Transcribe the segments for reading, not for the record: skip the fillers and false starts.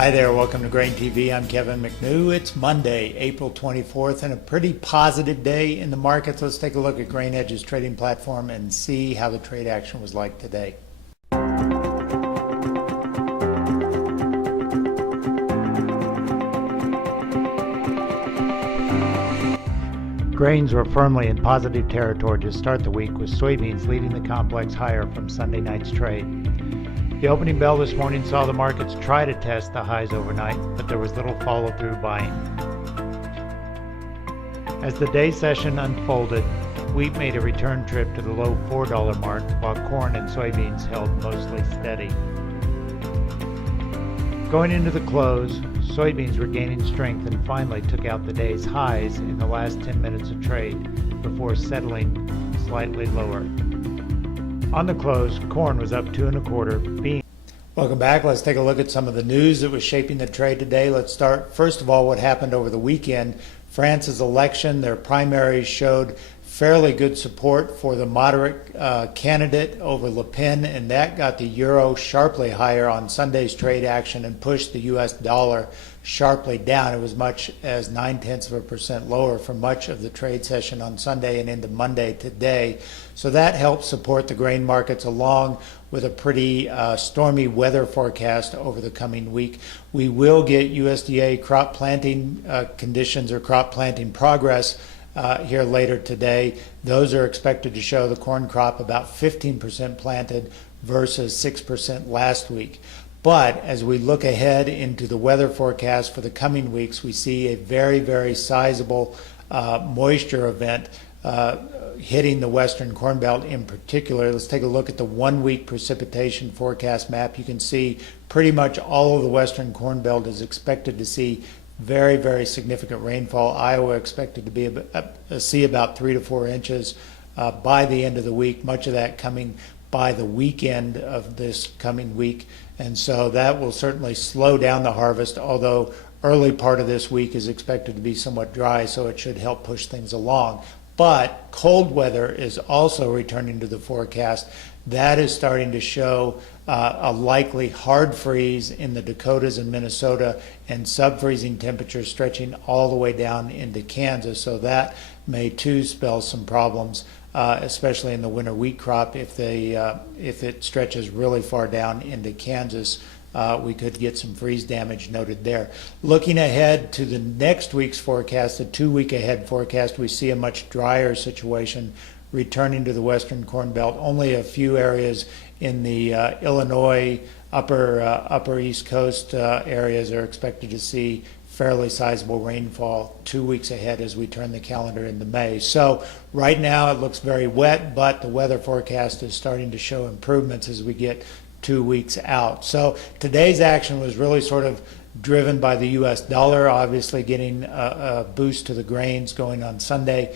Hi there, welcome to Grain TV. I'm Kevin McNew. It's Monday, April 24th, and a pretty positive day in the markets. Let's take a look at GrainEdge's trading platform and see how the trade action was like today. Grains were firmly in positive territory to start the week, with soybeans leading the complex higher from Sunday night's trade. The opening bell this morning saw the markets try to test the highs overnight, but there was little follow-through buying. As the day session unfolded, wheat made a return trip to the low $4 mark, while corn and soybeans held mostly steady. Going into the close, soybeans were gaining strength and finally took out the day's highs in the last 10 minutes of trade before settling slightly lower. On the close, corn was up 2 1/4. Beans. Welcome back. Let's take a look at some of the news that was shaping the trade today. Let's start, first of all, what happened over the weekend. France's election, their primaries showed fairly good support for the moderate candidate over Le Pen, and that got the euro sharply higher on Sunday's trade action and pushed the U.S. dollar sharply down. It was much as 0.9% lower for much of the trade session on Sunday and into Monday today. So that helped support the grain markets along with a pretty stormy weather forecast over the coming week. We will get USDA crop planting conditions or crop planting progress here later today. Those are expected to show the corn crop about 15% planted versus 6% last week. But as we look ahead into the weather forecast for the coming weeks, we see a very, very sizable moisture event hitting the western corn belt in particular. Let's take a look at the 1-week precipitation forecast map. You can see pretty much all of the western corn belt is expected to see very, very significant rainfall. Iowa expected to be see about 3 to 4 inches by the end of the week, much of that coming by the weekend of this coming week. And so that will certainly slow down the harvest, although early part of this week is expected to be somewhat dry, so it should help push things along. But cold weather is also returning to the forecast. That is starting to show a likely hard freeze in the Dakotas and Minnesota, and sub-freezing temperatures stretching all the way down into Kansas. So that may too spell some problems, especially in the winter wheat crop. If it stretches really far down into Kansas, we could get some freeze damage noted there. Looking ahead to the next week's forecast, the 2-week ahead forecast, we see a much drier situation returning to the western corn belt. Only a few areas in the Illinois upper East Coast areas are expected to see fairly sizable rainfall 2 weeks ahead as we turn the calendar into May. So right now it looks very wet, but the weather forecast is starting to show improvements as we get 2 weeks out. So today's action was really sort of driven by the U.S. dollar, obviously getting a boost to the grains going on Sunday.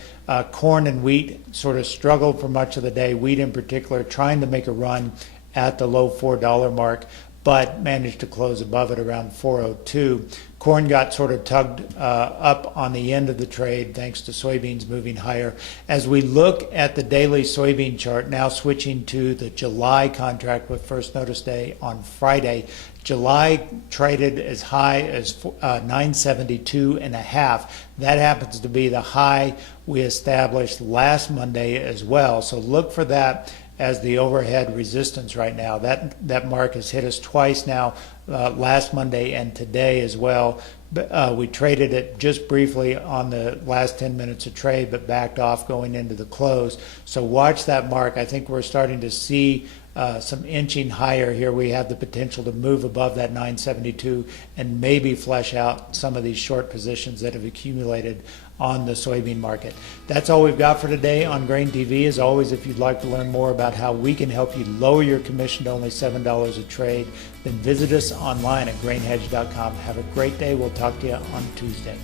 Corn and wheat sort of struggled for much of the day, wheat in particular trying to make a run at the low $4 mark, but managed to close above it around 402. Corn got sort of tugged up on the end of the trade thanks to soybeans moving higher. As we look at the daily soybean chart, now switching to the July contract with first notice day on Friday, July traded as high as 972.5. That happens to be the high we established last Monday as well. So look for that as the overhead resistance right now. That mark has hit us twice now, last Monday and today as well. We traded it just briefly on the last 10 minutes of trade, but backed off going into the close. So watch that mark. I think we're starting to see some inching higher here. We have the potential to move above that 972 and maybe flesh out some of these short positions that have accumulated on the soybean market. That's all we've got for today on Grain TV. As always, if you'd like to learn more about how we can help you lower your commission to only $7 a trade, then visit us online at grainhedge.com. Have a great day. We'll talk to you on Tuesday.